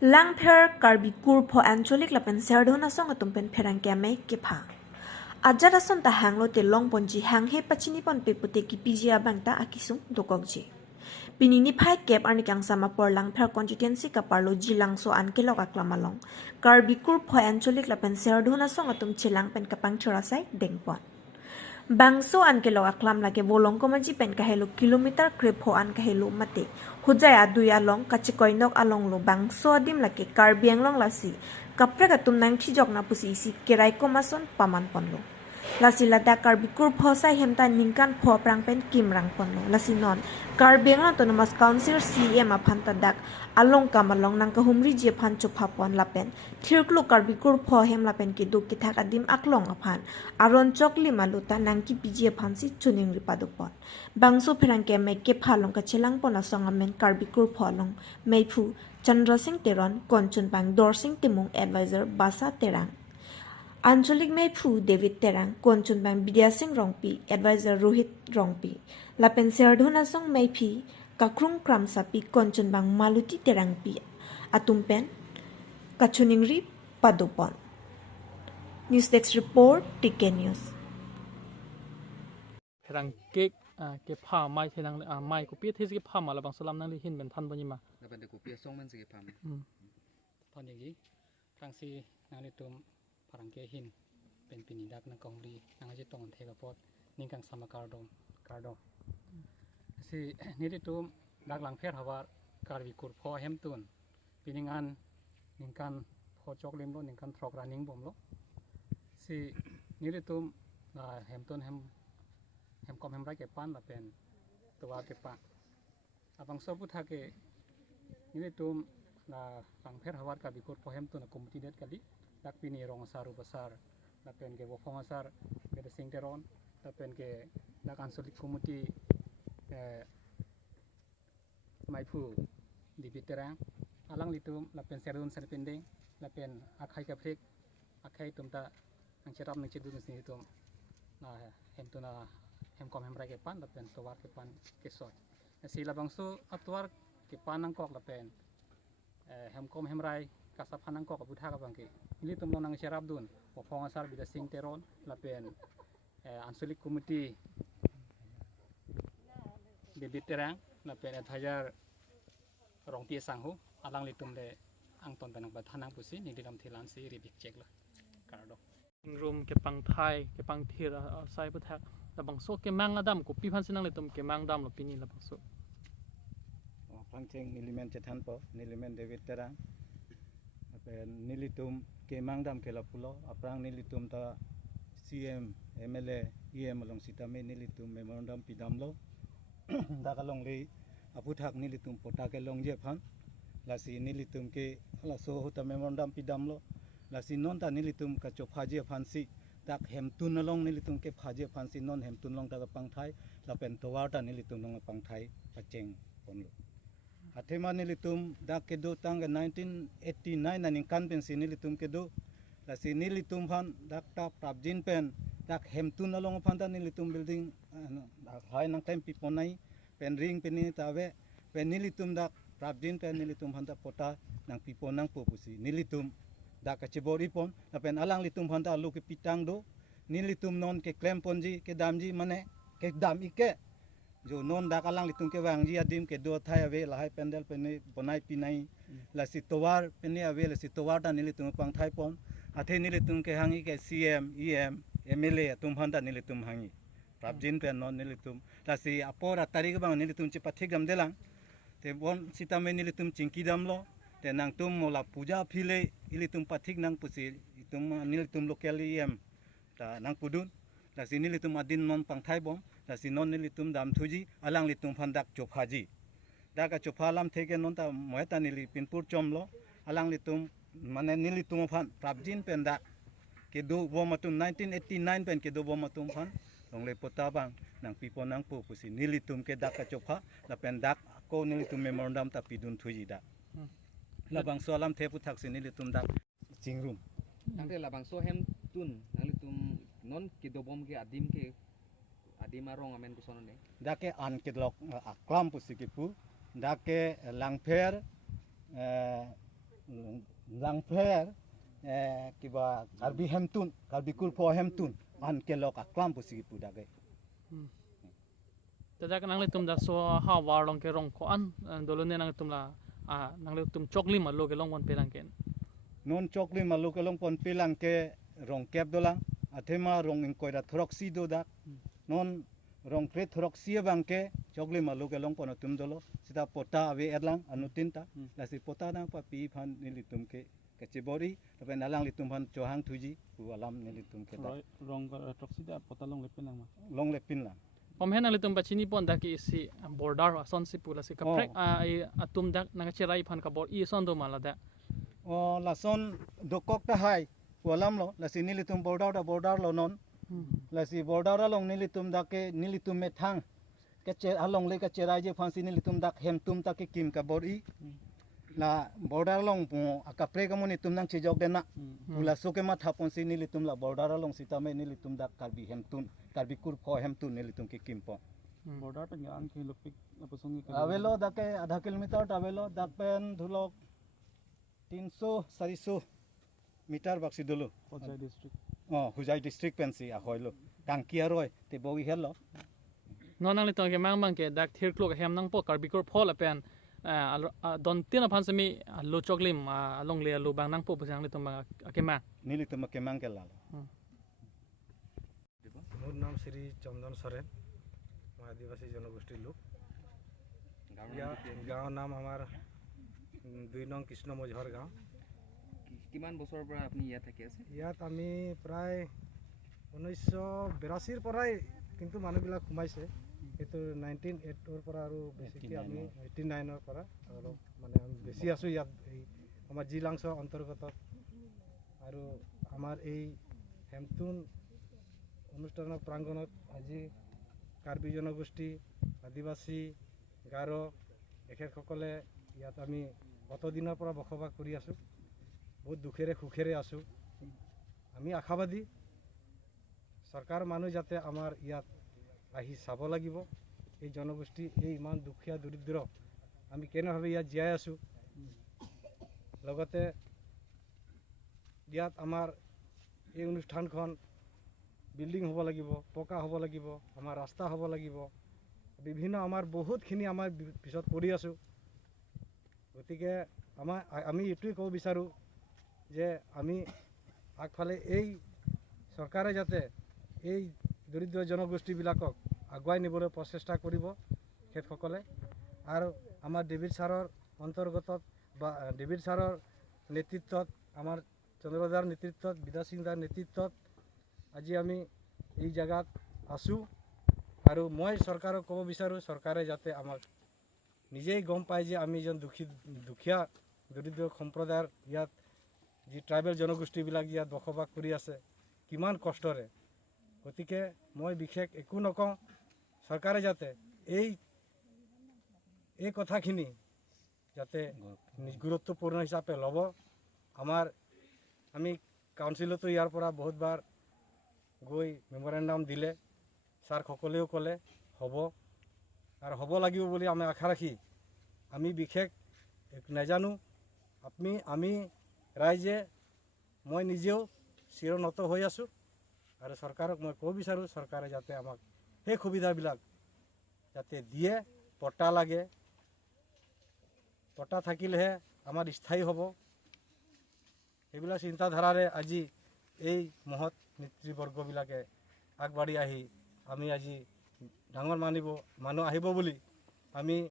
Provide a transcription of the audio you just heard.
Langper karbikur po ancholik lapen serdona song atum pen perang keme kepa. Ajar ason ta hanglo te long ponji hang he pachini pon pepute ki piji abangta akisung dokokji. Pinini phai kep arni kang sama por langper constituency ka parlo jilang so ankelo ka klamalong. Karbikur po ancholik lapen serdona song atum chilang pen kapang chorasai dengpon. Bangso an kelo aklam lage bolong ko maji pen kahelo kilometer krepo an kahelo mate hujaya duya long kachikoinok along lo bangso adim lage karbiang long lasi kapra katum nang chijok na pusi isi kerai ko mason paman ponlo lasi lada karbikur phosai hemta ningkan pho prang pen kimrang ponlo lasi non karbiang long tonomas council cm aphanta dak along kamalong nang kahumri je phan chopha pon lapen thirklu karbikur pho hem lapen ki duk ki thak adim aklong aphan aron chokli maluta nang ki piji aphan si chuning ripaduk pon bangso pherang ke me ke phalong ka chelang pon asongamen karbikur pho long meipu chandra singh teron konchun bang dor singh timung advisor basa terang Ancholik Meipu David Terang, Konchun Bang Bidya Singh Rongpi, Advisor Rohit Rongpi, Lapen Serdhuna Song Meipi, Kakrung Kram Sapi, Konchun Bang Maluti Terangpi, Atumpen, Kachuningri Padopon. News Desk Report, TK News. Perang kek ke pha mai thenang mai ko pi thesi ke pha mala bang salam nang li hin ben than bani ma na ban de ko pi song man se ke pham than gi tang si nang ni tum parang ke hin pen pini dak na kong ri nang ji tong the ga pot ning kang sama kardo si ni ri tum dak lang pher hawa karwi kur pho hem tun piningan ning kan pho chok lim lo ning kan throk running bom lo si ni ri tum hem tun hem kom hem ra ke pan la pen towa ke pa abang so pu tha ke ni ri tum lang pher hawa karwi kur pho hem tun committee det kali dak pini rong saru besar lapen ke wofong asar ke de singteron lapen ke dak ansolik committee maipu di biterang alang litum lapen serun serpending lapen akhai ka phek akhai tumta ang cherap nang chidun sini tum na hem tuna hem kom hem ra ke pan lapen towar ke pan ke sot si labang su atwar ke panang kok lapen hem kom hem rai kasap hanang kok butha ka bangke ini tum nang cherap dun wofong asar bida singteron lapen ansolik committee di biterang lapen adhajar rong tia sanghu alang litum de ang ton banang bathanang pusi ni dilam thilan si ribik check la kardo room ke pang thai ke pang thir sai pu thak la bang so ke mang adam ko pi phan sinang le tum ke mang dam lo pini la bang so pangcheng nilimen chethan po nilimen David Terang pen nilitum ke mangdam ke la pulo aprang nilitum ta CM MLA EM along sitame nilitum memorandum pidam lo dakalong le aputhak nilitum pota ke long je phan lasi nilitum ke la so hota memorandum pidam lo lasi non ta nilitum ka chopha je phan si tak hem tun along nilitum ke phaje phan si non hem tun long ta pang thai la pen towar ta nilitum long pang thai pacheng ponlo Athema nilitum dak kedo tang 1989 naning kan pen si nilitum kedo la si nilitum phan dak ta prabjin pen dak hem tun along phan ta nilitum building hai nang time piponai pen ring pen ni tawe pen nilitum dak prabjin pen nilitum phan ta pota nang piponang popusi nilitum dak kachibori pon la pen alang litum phan ta lu ke pitang do nilitum non ke klem ponji ke damji mane ke dam ike जो non दाकालांग लितुम के वांगजी आदिम के दो थाय away लहाय pandal पेने बनाई पिनाई लसी तोवार पेने away लसी तोवार ता निलितुम पांग थाय पन आथे निलितुम के हांगी के सीएम ईएम एमएलए तुम हंदा निलितुम हांगी प्राबजिन पे नॉन निलितुम लसी अपोरा तारिक बांग निलितुम चे पथिक गम देलांग ते बोन सीतामे निलितुम चिंकी दमलो ते नांग तुम मोला पूजा फिले इलितुम पथिक नांग पुसी तुम निलितुम लोकल ईएम ता नांग पुदुन lasi nilitum adin non pang thai bom lasi non nilitum dam thuji alang litum phandak chophaji daga chophalam theke non ta moeta nili pinpur chomlo alang litum mane nilitum phan prabjin penda ke do bomatum 1989 pen ke do bomatum phan longle pota bang nang pipo nang pu pusi nilitum ke daka chopha la pendak ko nilitum memorandum ta pidun thuji da la bang solam the puthak si nilitum dak chingrum nang te la bang so hem tun nang litum non ke dobom ke adim arong amen ku sono ne dake an ke lok aklam pusi ke pu dake langpher langfer kiba karbi hemtun karbi kulpo hemtun an kelok aklam pusigi pudage te jak nang le tum da so ha war long ke rong ko an dolo ne nang tum la nang le tum chokli ma lo ke long won pelang ken non chokli malu kelong pon pilang ke rong kep dolang athema rong in koira thorok si do dak non rong pre thorok si bang ke chokli malu kelong pon tum dolo sita pota ave erlang anutinta la si pota dang pa pi phan nilitum ke chibori tape nalang litum phan chohang thuji pu alam nilitum ke da rong toksida potalong lepin lang ma long lepin lang pom hen nang le tum pa chini pon da ki si border son si pula si ka Oh. prek ai atum dak nang cherai phan ka bor i son do mala da o la son dokok ta hai walam lo la si nilitum border lo non la si border long nilitum da ke nilitum me thang ke che along le ka cherai je phan si nilitum dak hem tum ta ke kim ka bor i la border long pu akapre ka moni tum nang chejok dena pula so ke ma thapon si nilitum la border long sita me nilitum dak karbi hem tun karbi kur pho hem tun nilitum ke kim po border pe gan ke lopik apasongi avelo dake आधा kilometre avelo dak pen dhulok 300-400 metre बाक्सी दलो Hojai district Hojai district पेंसी ahoilo kangkia roi te bogi hello no nang le tong ke mang mang ke dak thir klok hem nang po kar bikur phol pen don tina phan sami lo choklim along le lo bang nang po pusang le tum bang ke ma nilitum ke mangkel মোর নাম শ্রী চন্দন সরেন আদিবাসী জনগোষ্ঠীর লোক গাঁৱৰ নাম আমাৰ 2 নং কৃষ্ণ মজহৰ গাঁও কিমান বছৰৰ পৰা আপুনি ইয়াত থাকি আছে ইয়াত আমি প্ৰায় 1982 পৰাই কিন্তু মানুহবিলাক সোমাইছে এইটো 1908 পৰা আৰু বেছিকৈ আমি 89 পৰা অলপ মানে আমি বেছি আছোঁ ইয়াত এই আমাৰ জিলাংশ অন্তৰ্গত আৰু আমাৰ এই হেমতুন অনুষ্ঠানৰ প্ৰাংগণত আজি কাৰ্বি জনগোষ্ঠী আদিবাসী গাৰো এখেতসকলে ইয়াত আমি অতদিনৰ পৰা বসবাস কৰি আছোঁ বহুত দুখেৰে সুখেৰে আছোঁ আমি আশাবাদী চৰকাৰ মানুহ যাতে আমাৰ ইয়াত আহি চাব লাগিব এই জনগোষ্ঠী এই ইমান দুখীয়া দৰিদ্ৰ আমি কেনেভাৱে ইয়াত জীয়াই আছোঁ লগতে ইয়াত আমাৰ এই অনুষ্ঠানখন বিল্ডিং হ'ব লাগিব পকা হ'ব লাগিব আমাৰ ৰাস্তা হ'ব লাগিব বিভিন্ন আমাৰ বহুতখিনি আমাৰ পিছত কৰি আছোঁ গতিকে আমি এইটোৱে ক'ব বিচাৰোঁ যে আমি আগফালে এই চৰকাৰে যাতে এই দৰিদ্ৰ জনগোষ্ঠীবিলাকক আগুৱাই নিবলৈ প্ৰচেষ্টা কৰিব তেখেতসকলে আৰু আমাৰ ডেভিড ছাৰৰ অন্তৰ্গত বা ডেভিড ছাৰৰ নেতৃত্বত আমাৰ চন্দ্ৰদাৰ নেতৃত্বত বিদা সিং দাৰ নেতৃত্বত আজি আমি এই জায়গাত আছোঁ আৰু মই চৰকাৰক ক'ব বিচাৰোঁ চৰকাৰে যাতে আমাক নিজেই গম পায় যে আমি এজন দুখীয়া দৰিদ্ৰ সম্প্ৰদায়ৰ ইয়াত যি ট্ৰাইবেল জনগোষ্ঠীবিলাক ইয়াত বসবাস কৰি আছে কিমান কষ্টৰে গতিকে মই বিশেষ একো নকওঁ চৰকাৰে যাতে এই কথাখিনি যাতে গুৰুত্বপূৰ্ণ হিচাপে ল'ব আমি কাউন্সিলতো ইয়াৰ পৰা বহুতবাৰ গৈ মেমৰেণ্ডাম দিলে ছাৰসকলেও ক'লে হ'ব আৰু হ'ব লাগিব বুলি আমি আশা ৰাখি আমি বিশেষ নাজানো আমি ৰাইজে মই নিজেও চিৰনত হৈ আছোঁ আৰু চৰকাৰক মই ক'ব বিচাৰোঁ চৰকাৰে যাতে আমাক সেই সুবিধাবিলাক যাতে দিয়ে পট্টা লাগে পট্টা থাকিলেহে আমাৰ স্থায়ী হ'ব সেইবিলাক চিন্তাধাৰাৰে আজি এই মহৎ নেতৃবৰ্গবিলাকে আগবাঢ়ি আহি আমি আজি ডাঙৰ মানুহ আহিব বুলি আমি